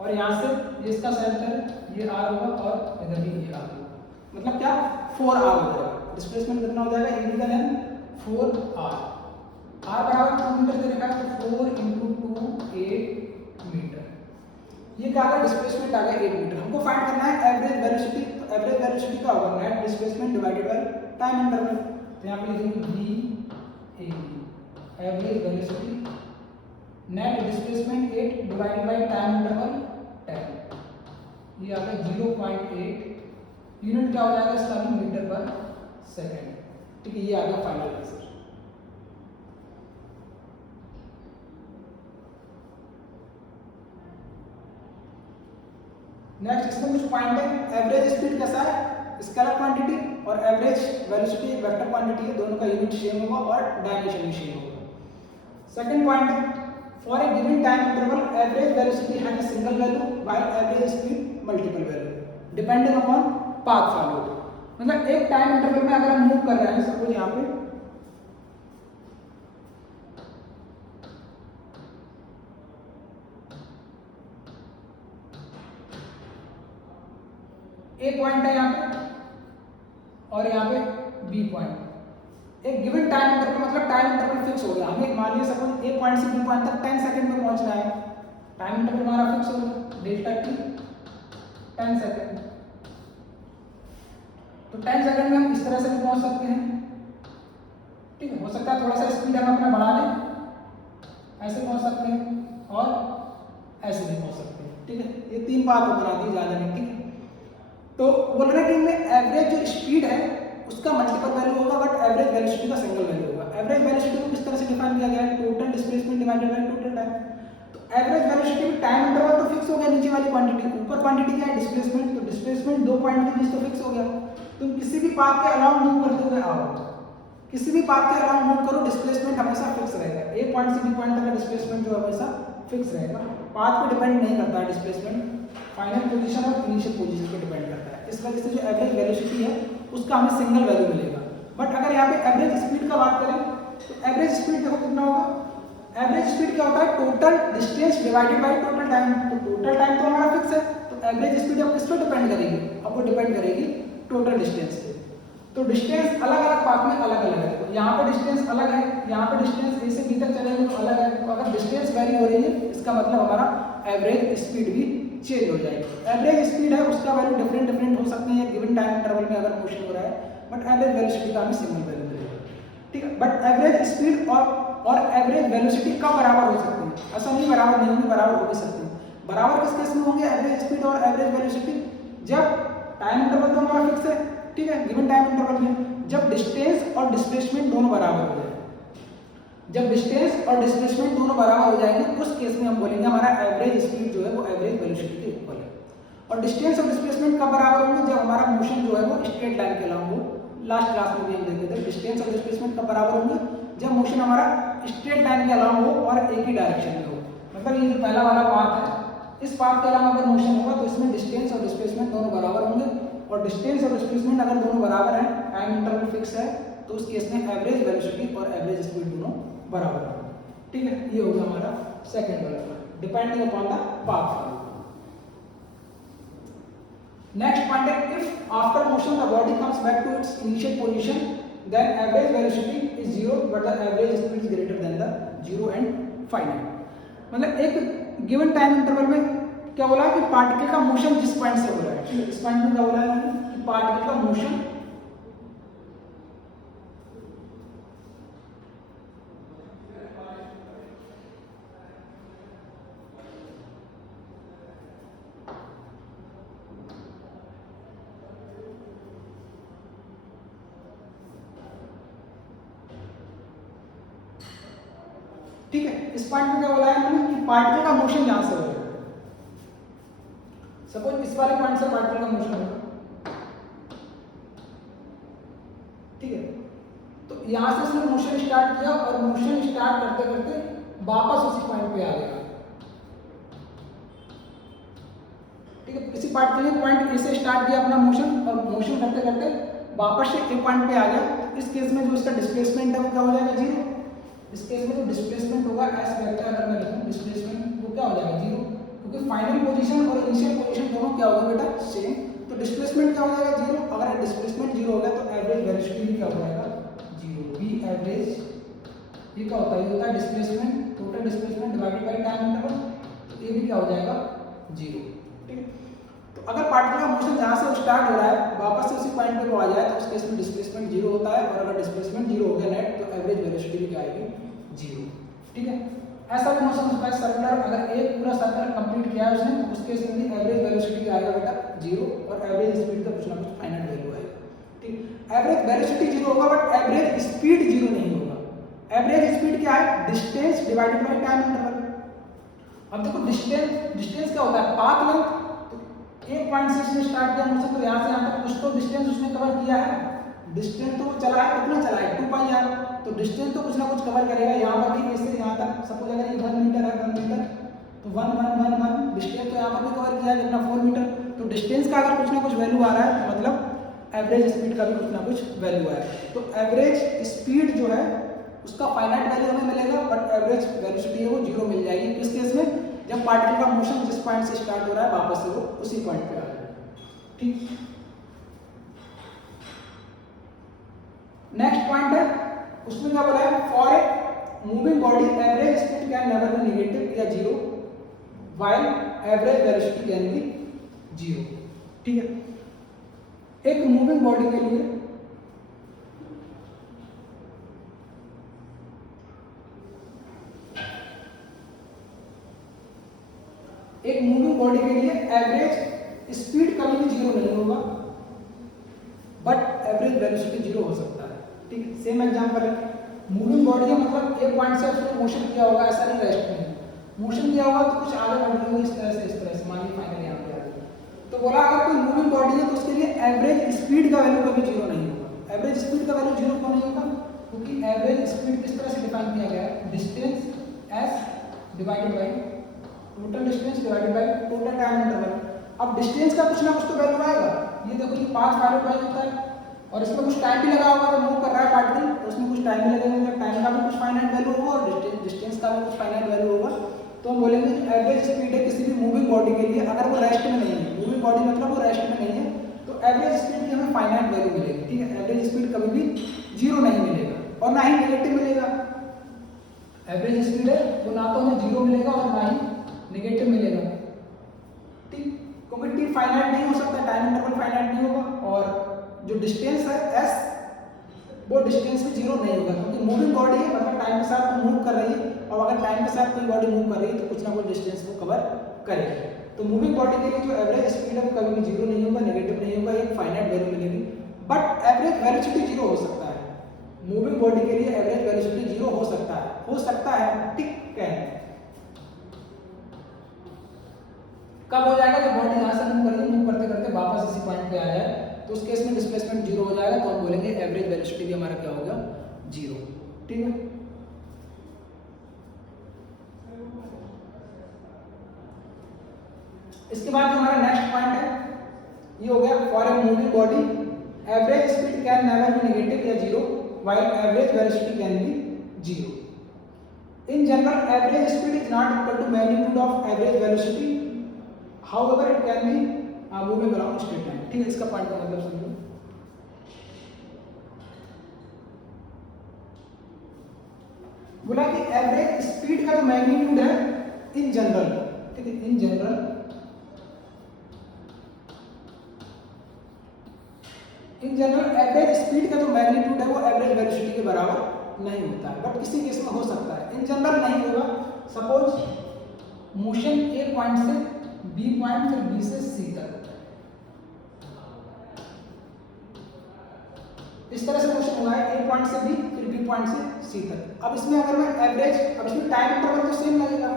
और यहाँ से ये इसका सेंटर, ये आर होगा, और इधर भी ये आर होगा, मतलब क्या, 4 आर हो जाएगा। डिस्प्लेसमेंट कितना हो जाएगा, ए का लेंथ 4 आर, आर बराबर 2 मीटर दे रखा है, तो 4 इंटू 2 8 मीटर, ये क्या आ गया, डिस्प्लेसमेंट आ गया 8 मीटर। हमको फाइंड करना है एवरेज वेलोसिटी, तो एवरेज वेलोसिटी क्या होगा, net displacement divided by time interval. तो यहाँ पे लिखेंगे VAB, average velocity net displacement 8 divided by time interval 10, ये आ गया 0.8, यूनिट क्या हो जाएगा इसका भी, मीटर पर सेकंड, ठीक है। ये आ गया फाइनल आंसर। नेक्स्ट इसमें कुछ पॉइंट है, एवरेज स्पीड कैसा है, स्केलर क्वांटिटी, और एवरेज वेलोसिटी एक वेक्टर क्वांटिटी है, दोनों का यूनिट सेम होगा और डायमेंशन भी सेम होगा। सेकंड पॉइंट है, for a given time interval average velocity has a single value while average speed multiple value depending upon path followed. मतलब एक टाइम इंटरवल में अगर हम मूव कर रहे हैं, सपोज यहाँ पे ए पॉइंट है यहाँ पे और यहाँ पे बी पॉइंट, एक गिवन टाइम इंटरवल, मतलब टाइम इंटरवल फिक्स हो गया। हमें मान लिया सपोज ए पॉइंट से बी पॉइंट तक 10 सेकंड में पहुंचना है, टाइम इंटरवल हमारा फिक्स हो गया, डेल्टा टी 10 सेकंड। तो 10 सेकंड में हम इस तरह से भी पहुंच सकते हैं, ठीक है। हो सकता है थोड़ा सा स्पीड हम अपना बढ़ा लें, ऐसे पहुंच सकते हैं और ऐसे भी पहुंच सकते हैं, ठीक है। ये 3 बात बना दी, ज्यादा नहीं, ठीक है। तो बोल रहे हैं कि इनमें एवरेज जो स्पीड है उसका मल्टीपल वैल्यू होगा, बट एवरेज वेलोसिटी का सिंगल वैल्यू होगा। एवरेज वेलोसिटी को किस तरह से डिफाइन किया गया है, total displacement divided by total time. तो एवरेज वेलोसिटी में टाइम इंटरवल तो फिक्स हो गया, नीचे वाली क्वांटिटी, ऊपर क्वांटिटी क्या है, डिस्प्लेसमेंट। तो डिस्प्लेसमेंट 2 पॉइंट के बीच तो फिक्स हो गया। तुम किसी भी पाथ के अलाउंग मूव करते हुए आओ, किसी भी पाथ के अलाउंग मूव करो, डिस्प्लेसमेंट हमेशा फिक्स रहेगा। ए पॉइंट से बी पॉइंट तक का डिस्प्लेसमेंट जो हमेशा फिक्स रहेगा, पाथ पे डिपेंड नहीं करता है डिस्प्लेसमेंट। फाइनल पोजीशन और इनिशियल पोजीशन पे डिपेंड करता है। इस वजह से जो एवरेज वेलोसिटी है उसका हमें सिंगल वैल्यू मिलेगा। बट अगर यहाँ पे एवरेज स्पीड का बात करें तो एवरेज स्पीड देखो कितना होगा। एवरेज स्पीड क्या होता है, total distance divided by total time. तो टोटल टाइम तो हमारा फिक्स है, तो एवरेज स्पीड अब किस पे डिपेंड करेगी, अब वो डिपेंड करेगी टोटल डिस्टेंस पे। तो डिस्टेंस अलग अलग पाथ में अलग अलग है। तो यहाँ पे डिस्टेंस अलग है, यहाँ पे डिस्टेंस ए से बी तक चलेंगे तो अलग है। तो अगर डिस्टेंस वेरी हो रही है इसका मतलब हमारा एवरेज स्पीड भी चेंज हो जाएगी। एवरेज स्पीड है उसका वैल्यू डिफरेंट हो सकते हैं गिवन टाइम इंटरवल में अगर मोशन हो रहा है, बट एवरेज वेलोसिटी का हमें सिंगल वैल्यू मिलेगा। ठीक है, बट एवरेज स्पीड और एवरेज वेलोसिटी कब बराबर हो सकती है, ऐसा नहीं बराबर नहीं होंगे, बराबर हो भी सकते हैं। बराबर किस केस में होंगे एवरेज स्पीड और एवरेज वेलोसिटी, जब टाइम इंटरवल तो हमारा फिक्स है, ठीक है, गिवन टाइम इंटरवल में जब डिस्टेंस और डिस्प्लेसमेंट दोनों बराबर हो जाए। जब डिस्टेंस और डिस्प्लेसमेंट दोनों बराबर हो जाएंगे उस केस में हम बोलेंगे हमारा एवरेज स्पीड जो है वो एवरेज वेलोसिटी के इक्वल है। और डिस्टेंस और डिस्प्लेसमेंट कब बराबर होंगे, जब हमारा मोशन जो है वो स्ट्रेट लाइन के अलाउंग हो। लास्ट क्लास में भी हम देखे थे डिस्टेंस और डिस्प्लेसमेंट कब बराबर होंगे, जब मोशन हमारा स्ट्रेट लाइन के अलाउंग हो और एक ही डायरेक्शन में हो। मतलब ये जो पहला वाला पाथ है, इस पाथ के अलावा अगर मोशन होगा तो इसमें डिस्टेंस और डिस्प्लेसमेंट दोनों बराबर होंगे। और डिस्टेंस और डिस्प्लेसमेंट अगर दोनों बराबर हैं, टाइम इंटरवल फिक्स है, तो उस केस में एवरेज वेलोसिटी और एवरेज स्पीड दोनों बराबर होंगे। ठीक है, ये हो गया हमारा सेकंड वाला, depending upon the path. Next point है, if after motion the body comes back to its initial position then average velocity is 0 but the average speed is greater than the 0 and final. मतलब एक given time interval में क्या बोला कि particle का motion जिस point से हो रहा है, इस पॉइंट में क्या बोला है कि पार्टिकल का मोशन ठीक है, इस पॉइंट में क्या बोला है मैंने कि पार्टिकल का मोशन यहां से हो रहा है। सपोज इस वाले पॉइंट से पार्टिकल का मोशन होगा, ठीक है, तो यहां से इसने मोशन स्टार्ट किया और मोशन स्टार्ट करते करते वापस उसी पॉइंट पे आ गया। ठीक है, किसी पार्टिकल ने पॉइंट ए से स्टार्ट किया अपना मोशन और मोशन करते करते वापस से ए पॉइंट पे आ गया। तो इस केस में जो इसका डिस्प्लेसमेंट है वो क्या हो जाएगा, 0। इस केस में जो डिस्प्लेसमेंट होगा एस वेक्टर, अगर मैं लिखूं डिस्प्लेसमेंट, वो क्या हो जाएगा 0, क्योंकि फाइनल पोजीशन और इनिशियल पोजीशन दोनों क्या होगा बेटा, सेम। तो डिस्प्लेसमेंट क्या हो जाएगा 0। अगर डिस्प्लेसमेंट 0 हो गया तो एवरेज वेलोसिटी भी क्या हो जाएगा 0। v एवरेज ये क्या होता है, ये होता है displacement, total displacement divided by time interval, तो ये भी क्या हो जाएगा 0। ठीक है, तो अगर पार्टिकल का मोशन जहां से स्टार्ट हो रहा है वापस से उसी पॉइंट पे वो आ जाए तो उस केस में डिस्प्लेसमेंट 0 होता है। और अगर डिस्प्लेसमेंट 0 हो गया नेट तो एवरेज वेलोसिटी भी क्या आएगी 0। ठीक है, ऐसा भी मोशन होता है सर्कुलर, अगर एक पूरा सर्कल कंप्लीट किया है उसने तो उस केस में भी एवरेज वेलोसिटी आएगा बेटा 0 और एवरेज स्पीड का कुछ ना कुछ फाइनल वैल्यू आएगा। ठीक, एवरेज वेलोसिटी 0 होगा बट एवरेज स्पीड 0 नहीं होगा। एवरेज स्पीड क्या है, distance divided by time interval. अब देखो डिस्टेंस क्या होता है, पाथ लेंथ। तो एक पॉइंट से इसने स्टार्ट किया मोशन, तो यहां से यहां तक कुछ तो डिस्टेंस उसने कवर किया है। डिस्टेंस तो चला है, कितना चला है 2πr, तो डिस्टेंस तो कुछ ना कुछ कवर करेगा। यहाँ पर भी इससे यहाँ तक सपोज अगर ये 1 मीटर है, 1 मीटर, तो 1 1 1 1 डिस्टेंस तो यहाँ पर भी कवर किया है, कितना 4 मीटर। तो डिस्टेंस का अगर कुछ ना कुछ वैल्यू आ रहा है तो मतलब एवरेज स्पीड का भी कुछ ना कुछ वैल्यू आया है। तो एवरेज स्पीड जो है उसका फाइनाइट वैल्यू हमें मिलेगा बट एवरेज वेलोसिटी है वो 0 मिल जाएगी। इस केस में जब पार्टिकल का मोशन जिस पॉइंट से स्टार्ट हो रहा है वापस से वो उसी पॉइंट पे आ जाएगा। ठीक, नेक्स्ट पॉइंट है, उसमें क्या बोला है, for a moving body average speed can never be negative या 0 while average velocity can B 0। ठीक है, एक मूविंग बॉडी के लिए एक मूविंग बॉडी के लिए एवरेज स्पीड कभी भी 0 नहीं होगा बट एवरेज वेलोसिटी 0 हो सकता है। ठीक है, सेम एग्जांपल है, मूविंग बॉडी है मतलब एक पॉइंट से उसने मोशन किया होगा, ऐसा नहीं रेस्ट में मोशन किया होगा तो कुछ आगे बढ़ गई होगी इस तरह से मानिए फाइनल यहाँ पे आ गई। तो बोला अगर कोई मूविंग बॉडी है तो उसके लिए एवरेज स्पीड का वैल्यू कभी 0 नहीं होगा। एवरेज स्पीड का वैल्यू 0 क्यों नहीं होगा, क्योंकि एवरेज स्पीड किस तरह से डिफाइन किया गया है, distance s divided by total distance divided by total time interval. अब डिस्टेंस का कुछ ना कुछ तो वैल्यू आएगा। ये देखो ये पाथ फाइंड आउट होता है और इसमें कुछ टाइम भी लगा होगा, तो मूव कर रहा है पार्टिकल तो उसमें कुछ टाइम भी लगेगा, मतलब टाइम का भी कुछ फाइनाइट वैल्यू होगा और डिस्टेंस का भी कुछ फाइनाइट वैल्यू होगा। तो हम बोलेंगे एवरेज स्पीड है किसी भी मूविंग बॉडी के लिए अगर वो रेस्ट में नहीं है, मूविंग बॉडी मतलब वो रेस्ट में नहीं है, तो एवरेज स्पीड की हमें फाइनाइट वैल्यू मिलेगी। ठीक है, एवरेज स्पीड कभी भी जीरो नहीं मिलेगा और ना ही नेगेटिव मिलेगा। एवरेज स्पीड है वो ना तो हमें जीरो मिलेगा और ना ही नेगेटिव मिलेगा। ठीक, क्योंकि टी फाइनाइट नहीं हो सकता, टाइम इंटरवल फाइनाइट नहीं होगा और जो डिस्टेंस है एस वो डिस्टेंस भी जीरो नहीं होगा, क्योंकि मूविंग बॉडी है मतलब टाइम के साथ मूव कर रही है और अगर टाइम के साथ कोई बॉडी मूव कर रही है तो कुछ ना कुछ डिस्टेंस को कवर करेगी। तो मूविंग बॉडी के लिए जो एवरेज स्पीड है वो कभी भी जीरो नहीं होगा, नेगेटिव नहीं होगा, एक फाइनाइट वैल्यू मिलेगी। बट एवरेज वेलोसिटी जीरो हो सकता है, मूविंग बॉडी के लिए एवरेज वेलोसिटी जीरो हो सकता है। ठीक है, कब हो जाएगा जब बॉडी यहाँ से मूव करेगी, मूव करते करते वापस इसी पॉइंट पे आ जाए तो उस केस में डिस्प्लेसमेंट जीरो हो जाएगा, तो हम बोलेंगे एवरेज वेलोसिटी भी हमारा क्या होगा, जीरो। ठीक है, इसके बाद जो हमारा नेक्स्ट पॉइंट है ये हो गया for a moving body average speed can never be negative या zero while average velocity can be zero. In general average speed is not equal to magnitude of average velocity, however it can be moving around straight line. ठीक है, इसका point का मतलब समझो। बोला कि average speed का जो मैग्नीट्यूड है इन जनरल, ठीक है, इन जनरल एवरेज स्पीड का जो मैग्नीट्यूड है वो एवरेज वेलोसिटी के बराबर नहीं होता है, बट किसी केस में हो सकता है। इन जनरल नहीं होगा। सपोज मोशन ए पॉइंट से बी पॉइंट फिर बी से सी तक, इस तरह से मोशन हुआ है ए पॉइंट से बी फिर बी पॉइंट से सी तक। अब इसमें अगर मैं एवरेज, अब इसमें टाइम इंटरवल तो सेम लगेगा।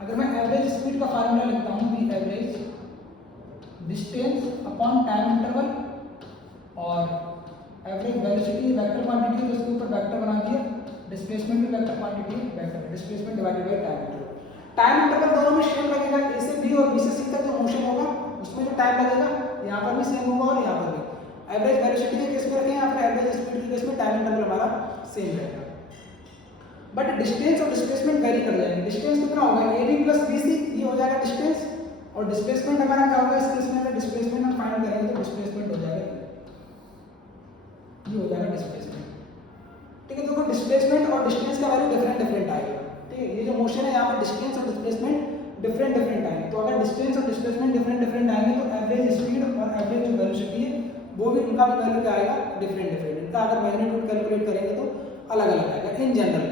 अगर मैं एवरेज स्पीड का फार्मूला लिखता हूँ B average distance upon time interval और एवरेज वेलोसिटी वेक्टर क्वांटिटी है तो उसके ऊपर वेक्टर बना दिया, डिस्प्लेसमेंट भी vector quantity vector displacement divided by time interval. Time interval दोनों में सेम लगेगा, ए से बी और बी से सी तक जो मोशन होगा उसमें जो टाइम लगेगा यहाँ पर भी सेम होगा और यहाँ पर भी। एवरेज वेलोसिटी के केस में रखें यहाँ पर एवरेज स्पीड के केस में टाइम इंटरवल हमारा सेम रहेगा, बट डिस्टेंस और डिस्प्लेसमेंट वेरी कर जाएंगे। डिस्टेंस कितना होगा A B plus B C, ये हो जाएगा डिस्टेंस, और डिस्प्लेसमेंट हमारा क्या होगा इस केस में, अगर डिस्प्लेसमेंट हम फाइंड करेंगे तो डिस्प्लेसमेंट हो जाएगा ये हो जाएगा डिस्प्लेसमेंट। ठीक है, तो डिस्प्लेसमेंट और डिस्टेंस का वैल्यू डिफरेंट आएगा। ठीक है, ये जो मोशन है यहाँ पर डिस्टेंस और डिस्प्लेसमेंट डिफरेंट आएंगे, तो अगर डिस्टेंस और डिस्प्लेसमेंट डिफरेंट आएंगे तो एवरेज स्पीड और एवरेज जो वेलोसिटी है वो भी उनका भी वैल्यू क्या आएगा, डिफरेंट। इनका अगर मैग्नीट्यूड कैलकुलेट करेंगे तो अलग अलग आएगा इन जनरल।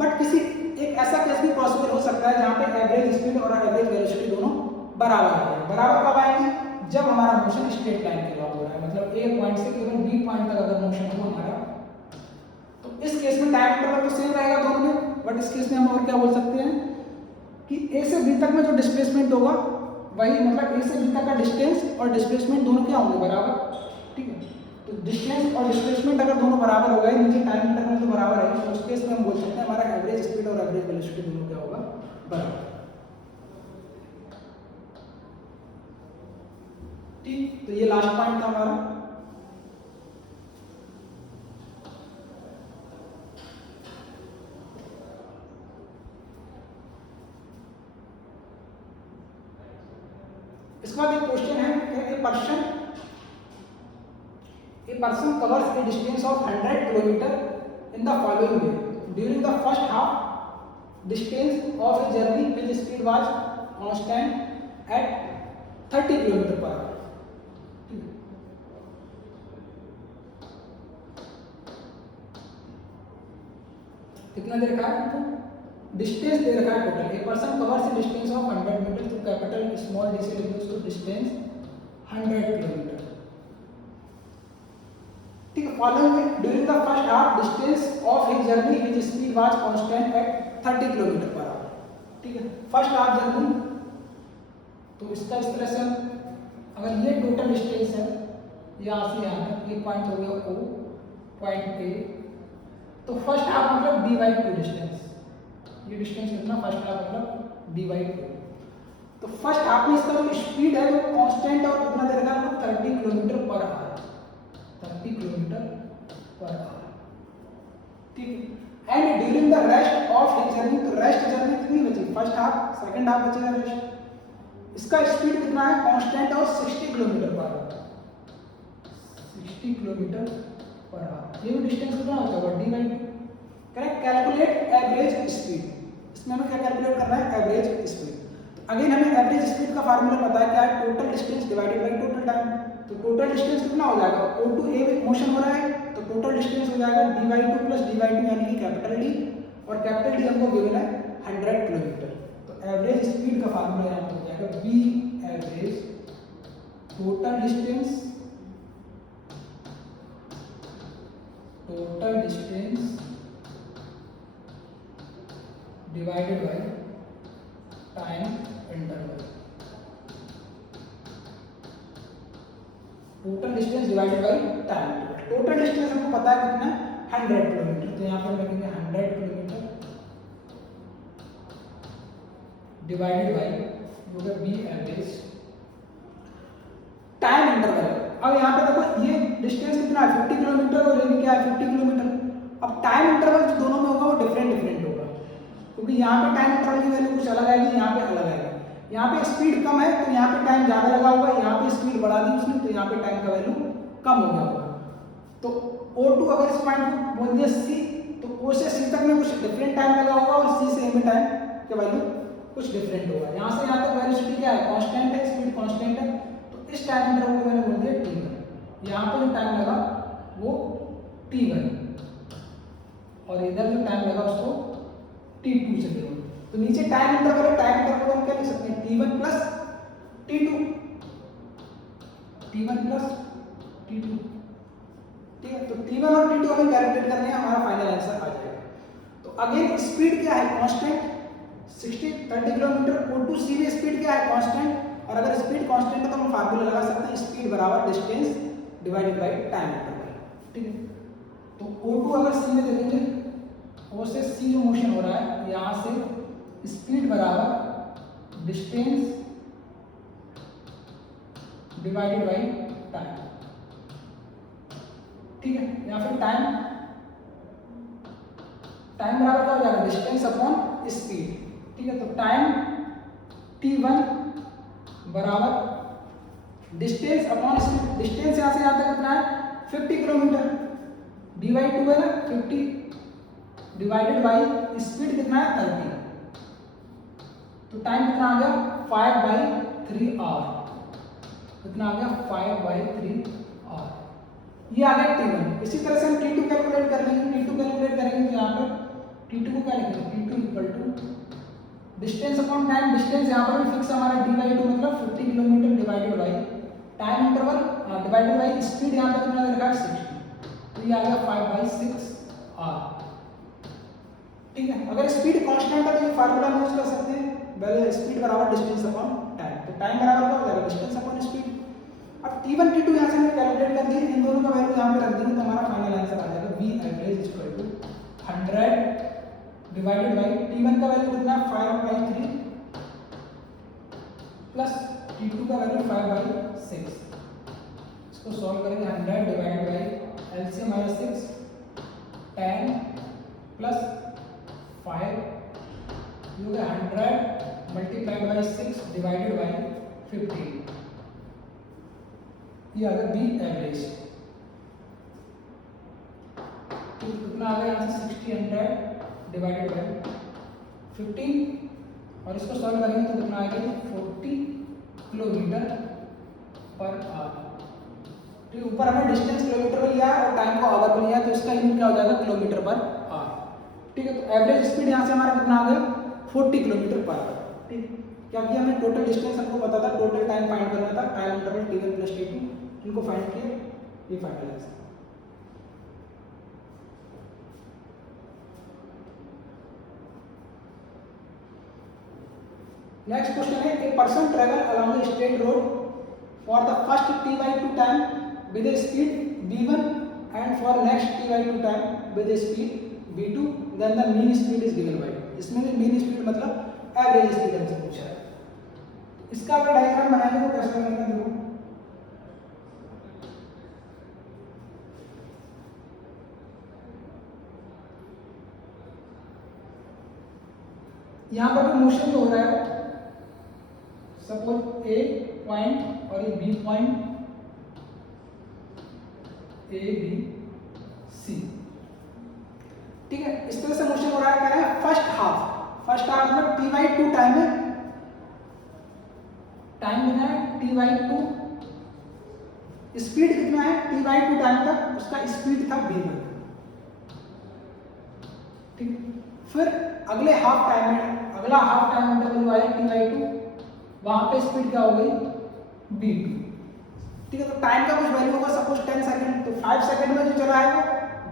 बट किसी एक ऐसा केस भी पॉसिबल हो सकता है जहाँ पे एवरेज स्पीड और एवरेज वेलोसिटी दोनों बराबर आएंगे। बराबर कब आएंगे, जब हमारा मोशन स्ट्रेट लाइन के अलॉन्ग हो रहा है, मतलब ए पॉइंट से केवल बी पॉइंट तक अगर मोशन हो हमारा, तो इस केस में टाइम इंटरवल तो सेम रहेगा दोनों में, बट इस केस में हम और क्या बोल सकते हैं कि ए से बी तक में जो डिस्प्लेसमेंट होगा वही, मतलब ए से बी तक का डिस्टेंस और डिस्प्लेसमेंट दोनों क्या होंगे, बराबर। ठीक है, तो डिस्टेंस और डिस्प्लेसमेंट अगर दोनों बराबर हो गए, नीचे टाइम इंटरवल तो बराबर है, तो उस केस में हम बोल सकते हैं हमारा एवरेज स्पीड और एवरेज वेलोसिटी दोनों क्या होगा, बराबर। ठीक, तो ये लास्ट पॉइंट था हमारा। इसके बाद एक क्वेश्चन है कि a person covers a distance of 100 kilometre in the following way during the first half distance of a journey which speed was constant at 30 kilometre per hour. कितना दे रखा है, डिस्टेंस दे रखा है total. A person covers a distance of 100 metre through capital small D से reduce to distance 100 kilometre. ठीक है, following during the first half distance of his journey his speed was constant at 30 kilometre per hour. ठीक है, first half journey, तो इसका इस तरह से अगर ये टोटल डिस्टेंस है यहाँ से यहाँ तक, ये पॉइंट हो गया ओ पॉइंट ए, तो फर्स्ट हाफ मतलब डी बाई टू डिस्टेंस, ये डिस्टेंस कितना, फर्स्ट हाफ मतलब डी बाई टू। तो फर्स्ट हाफ में इसका जो स्पीड है वो कांस्टेंट और कितना दे रखा है, 30 kilometre per hour, 30 kilometre per hour, ठीक। And during the rest of his journey, तो रेस्ट जर्नी कितनी बची, फर्स्ट हाफ, सेकंड हाफ बचेगा रेस्ट। इसका स्पीड कितना है कांस्टेंट और 60 kilometre per our, 60 kilometre per our. ये भी डिस्टेंस कितना होता है, D by two. Correct. Calculate average speed, इसमें हमें क्या कैलकुलेट करना है, एवरेज स्पीड। अगेन हमें एवरेज स्पीड का फार्मूला पता है क्या है, total distance divided by total time. तो टोटल डिस्टेंस कितना हो जाएगा, O2 ए मोशन हो रहा है तो टोटल डिस्टेंस हो जाएगा d/2 प्लस d/2 यानी कि कैपिटल डी, और कैपिटल डी हमको गिवन है 100 किलोमीटर। तो एवरेज स्पीड का फार्मूला यहाँ पर हो जाएगा v average total distance divided by time interval, total distance divided by time. Total distance हमको पता है कितना, 100 किलोमीटर, तो यहाँ पर रखेंगे 100 किलोमीटर डिवाइडेड बाय होगा बी एवरेज टाइम इंटरवल। अब यहाँ पे देखो ये डिस्टेंस कितना है, 50 किलोमीटर, और ये क्या है 50 किलोमीटर। अब टाइम इंटरवल जो दोनों में होगा वो डिफरेंट होगा, क्योंकि यहाँ पे टाइम इंटरवल की वैल्यू कुछ अलग आएगी, यहाँ पे अलग आएगी। यहाँ पे स्पीड कम है तो यहाँ पे टाइम ज़्यादा लगा होगा, यहाँ पे स्पीड बढ़ा दी उसने तो यहाँ पे टाइम का वैल्यू कम हो गया होगा। तो O2 अगर इस पॉइंट को बोल दिया C, तो O से C तक में कुछ डिफरेंट टाइम लगा होगा, और C से A में टाइम का वैल्यू कुछ डिफरेंट होगा। यहाँ से यहाँ तक वेलोसिटी क्या है, कांस्टेंट है, स्पीड कांस्टेंट है, तो इस टाइम इंटरवल को मैंने बोल दिया T1। यहाँ पे जो टाइम लगा वो T1, और इधर जो टाइम लगा उसको T2 से देखो। तो नीचे टाइम इंटरवल है, टाइम इंटरवल को हम क्या लिख सकते हैं, T1 plus T2, T1 plus T2, ठीक है। तो T1 और T2 हमें कैलकुलेट करने हैं, हमारा फाइनल आंसर आ जाएगा। तो अगेन स्पीड क्या है, कांस्टेंट 30 किलोमीटर, O2 C में स्पीड क्या है, कांस्टेंट, और अगर स्पीड कांस्टेंट है तो हम फार्मूला लगा सकते हैं स्पीड बराबर distance divided by time interval, ठीक है। तो O2 अगर C में देखेंगे, O से C जो मोशन हो रहा है, यहाँ से स्पीड बराबर डिस्टेंस डिवाइडेड बाय टाइम, ठीक है। या फिर टाइम बराबर क्या हो जाएगा, डिस्टेंस अपॉन स्पीड, ठीक है। तो टाइम T1 बराबर डिस्टेंस अपॉन स्पीड, डिस्टेंस यहाँ से यहाँ तक कितना है 50 किलोमीटर, d/2 है ना 50 डिवाइडेड बाय स्पीड कितना है 30, तो टाइम कितना आ गया 5/3 आवर, कितना आ गया 5/3 आवर। ये आ गया T1। इसी तरह से हम T2 कैलकुलेट कर लेंगे, T2 कैलकुलेट करेंगे तो यहाँ पर T2 को क्या लिखेंगे, T2 equal to distance upon time, distance यहाँ पर भी फिक्स हमारा d/2 मतलब 50 kilometre divided by time interval divided by speed, यहाँ पर कितना लगा 60, तो ये आ गया 5/6 आवर, ठीक है। अगर स्पीड कांस्टेंट है तो ये फार्मूला हम यूज कर सकते हैं, पहले स्पीड बराबर डिस्टेंस अपॉन टाइम, तो टाइम बराबर क्या हो जाएगा, डिस्टेंस अपॉन स्पीड। अब T1 T2 यहाँ से हमने कैलकुलेट कर दिए, इन दोनों का वैल्यू यहाँ पे रख देंगे तो हमारा फाइनल आंसर आ जाएगा V average equal to 100 divided by T1 का वैल्यू कितना 5/3 प्लस T2 का वैल्यू 5/6। इसको सॉल्व करेंगे, 100 divided bye LCM minus 6 10 plus 5, ये हो गया 100 मल्टीप्लाइड बाय 6 डिवाइडेड बाय 15, ये आ गया बी एवरेज। तो कितना आ गया यहाँ से 60 100 डिवाइडेड बाय 15, और इसको सॉल्व करेंगे तो कितना आएगा 40 किलोमीटर पर आवर, ठीक। ऊपर हमने डिस्टेंस किलोमीटर में लिया है और टाइम को आवर में लिया है, तो इसका यूनिट क्या हो जाएगा किलोमीटर पर आवर, ठीक है। तो एवरेज स्पीड यहाँ से हमारा कितना आ गया 40 किलोमीटर पर आवर, ठीक। क्या किया हमने, टोटल डिस्टेंस हमको पता था, टोटल टाइम फाइंड करना था, time interval T1 plus T2, इनको फाइंड किया, ये फाइनल आंसर। नेक्स्ट क्वेश्चन है, a person travel along a straight road for the first t/2 time with a speed v1 and for next t/2 time with a speed v2, then the mean speed is given by. इसमें भी mean speed मतलब average speed हमसे पूछा है, इसका अगर diagram बनाएंगे तो कैसा लगेगा देखो, यहाँ पर मोशन जो हो रहा है, सपोज ए पॉइंट और ये B point, A B C, ठीक है। इस तरह से मोशन हो रहा है, क्या है, फर्स्ट हाफ मतलब t/2 टाइम है, टाइम कितना है t/2, स्पीड कितना है t/2 टाइम तक, उसका स्पीड था v1, ठीक। फिर अगले हाफ टाइम में, अगला हाफ टाइम इंटरवल आया t/2, वहां पे स्पीड क्या हो गई v2, ठीक है। तो टाइम का कुछ वैल्यू होगा, सपोज 10 सेकंड, तो 5 सेकंड में जो चला है वो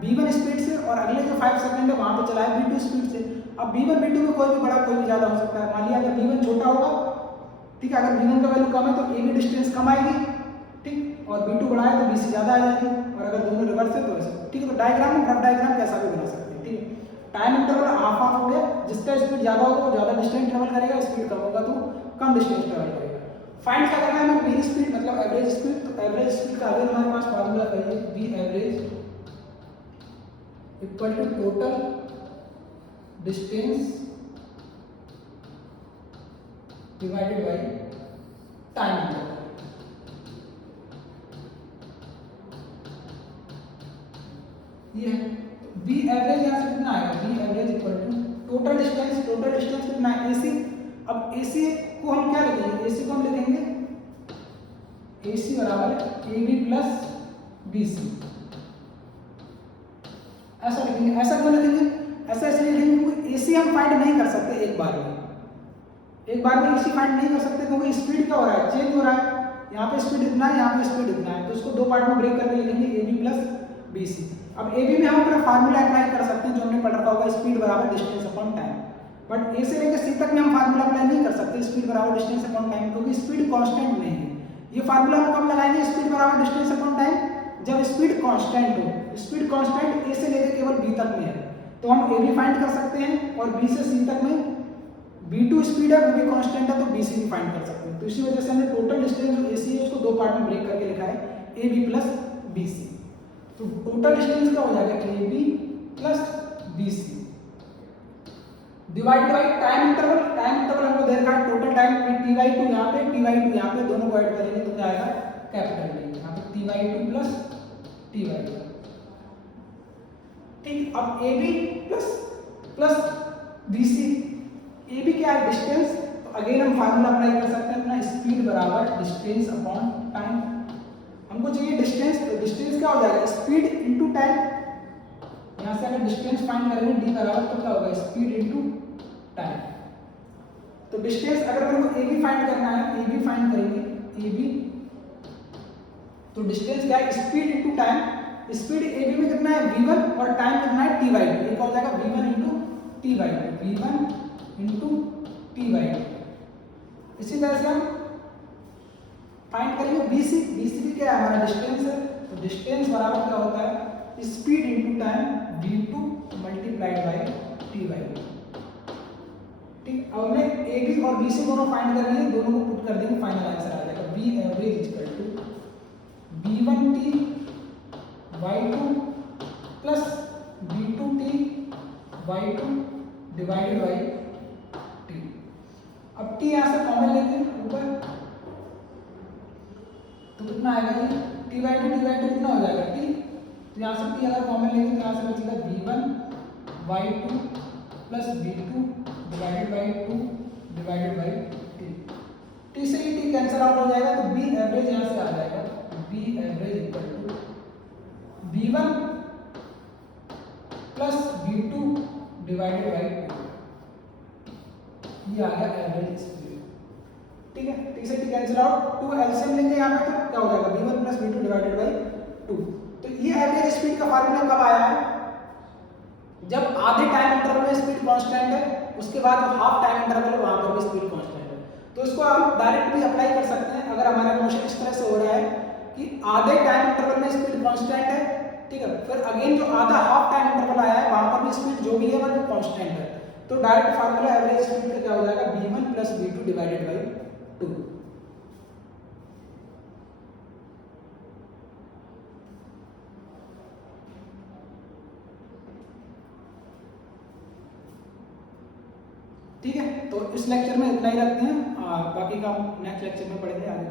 v1 स्पीड से, और अगले जो 5 सेकंड है वहां पे चला है v2 स्पीड से। अब v1 v2 में कोई भी बड़ा कोई भी ज्यादा हो सकता है, मान लिया अगर v1 छोटा होगा, ठीक है, अगर v1 का वैल्यू कम है तो a भी डिस्टेंस कम आएगी, ठीक, और v2 बड़ा है तो b से ज्यादा आ जाएगी, और अगर दोनों रिवर्स है तो ऐसे, ठीक है। तो डायग्राम में रफ डायग्राम कैसा भी बना सकते हैं, ठीक है। टाइम इंटरवल हाफ हाफ हो गया, जिसका स्पीड ज्यादा होगा वो ज्यादा डिस्टेंस ट्रेवल करेगा, स्पीड कम होगा तो कम डिस्टेंस ट्रेवल करेगा। फाइंड क्या करना है हमें, मीन स्पीड मतलब एवरेज स्पीड, तो एवरेज स्पीड का अगर हमारे पास फार्मूला है v average equal to total distance divided by time interval. ये है v एवरेज, यहां से कितना आएगा, v average equal to total distance कितना है ac। अब ac को हम क्या लिखेंगे, ac को हम लिखेंगे ac बराबर ab प्लस bc, ऐसा लिखेंगे। ऐसा क्यों लिखेंगे, ऐसा इसलिए लिखेंगे क्योंकि ac हम फाइंड नहीं कर सकते एक बार में ac फाइंड नहीं कर सकते, क्योंकि स्पीड क्या हो रहा है, चेंज हो रहा है, यहाँ पे स्पीड इतना है, यहाँ पे स्पीड इतना है, तो इसको दो पार्ट में ब्रेक करके लिखेंगे ab प्लस bc। अब ab में हम अपना फार्मूला अप्लाई कर सकते हैं जो हमने पढ़ रखा होगा, स्पीड बराबर distance upon time, but a से लेकर c तक में हम फार्मूला अप्लाई नहीं कर सकते, स्पीड बराबर डिस्टेंस अपॉन टाइम, क्योंकि स्पीड कांस्टेंट नहीं है। ये फार्मूला हम कब लगाएंगे, स्पीड बराबर डिस्टेंस अपॉन टाइम, जब स्पीड कांस्टेंट हो। स्पीड कांस्टेंट a से लेकर केवल b तक में है, तो हम a भी फाइंड कर सकते हैं, और b से c तक में b2 स्पीड है वो भी कांस्टेंट है, तो bc भी फाइंड कर सकते हैं। तो इसी वजह से हमने टोटल डिस्टेंस जो ac है उसको दो पार्ट में ब्रेक करके लिखा है ab प्लस bc। तो टोटल डिस्टेंस क्या हो जाएगा, ab plus bc divide by time interval हमको दे रखा है टोटल टाइम t/2 यहाँ पे t/2 यहाँ पे, दोनों को ऐड करेंगे तो क्या आएगा कैपिटल T, यहाँ पे t/2 प्लस t/2, ठीक। अब ab प्लस bc, ab क्या है डिस्टेंस, तो अगेन हम फार्मूला अप्लाई कर सकते हैं अपना, स्पीड बराबर डिस्टेंस अपॉन टाइम। हमको चाहिए डिस्टेंस, तो डिस्टेंस क्या हो जाएगा, स्पीड इनटू टाइम, यहाँ से अगर डिस्टेंस फाइंड करेंगे d बराबर तो क्या होगा, स्पीड इनटू टाइम। तो डिस्टेंस अगर मेरे को ab फाइंड करना है, ab फाइंड करेंगे ab, तो डिस्टेंस क्या है, speed into time, speed ab में कितना है v1 और टाइम कितना है t/2, ये क्या हो जाएगा v1 into t/2, v1 into t/2। इसी तरह से हम फाइंड करेंगे bc भी क्या है हमारा डिस्टेंस है, तो डिस्टेंस बराबर क्या होता है speed into time v2 multiplied by t/2, ठीक। अब हमने ab और bc दोनों फाइंड कर लिए, दोनों को पुट कर देंगे, फाइनल आंसर आ जाएगा v average equal to v1t y2 plus v2t y2 divided by t। अब t यहाँ से कॉमन लेते हैं ऊपर, तो कितना आएगा ये t/2 कितना हो जाएगा t, तो यहाँ से t अगर कॉमन लेंगे तो यहाँ से बचेगा v1 y2 plus v2 divided by 2 divided by t से ही t कैंसिल आउट हो जाएगा, तो b एवरेज यहाँ से आ जाएगा b average equal to v1 plus v2 divided by 2, ये आ गया एवरेज स्पीड, ठीक है। t से t कैंसिल आउट, 2 एलसीएम लेंगे यहाँ पे तो क्या हो जाएगा v1 plus v2 divided by 2। तो ये एवरेज स्पीड का फार्मूला कब आया है, जब आधे टाइम इंटरवल में स्पीड कांस्टेंट है, उसके बाद हाफ टाइम इंटरवल है वहां पर भी स्पीड कांस्टेंट है। तो इसको हम डायरेक्ट भी अप्लाई कर सकते हैं, अगर हमारा मोशन इस तरह से हो रहा है कि आधे टाइम इंटरवल में स्पीड कांस्टेंट है, ठीक है, फिर अगेन जो आधा हाफ टाइम इंटरवल आया है वहां पर भी स्पीड जो भी है वो कांस्टेंट है, तो डायरेक्ट फार्मूला एवरेज स्पीड का क्या हो जाएगा v1 plus v2 divided by 2। ठीक है, तो इस लेक्चर में इतना ही रखते हैं, बाकी का हम नेक्स्ट लेक्चर में पढ़ेंगे आगे।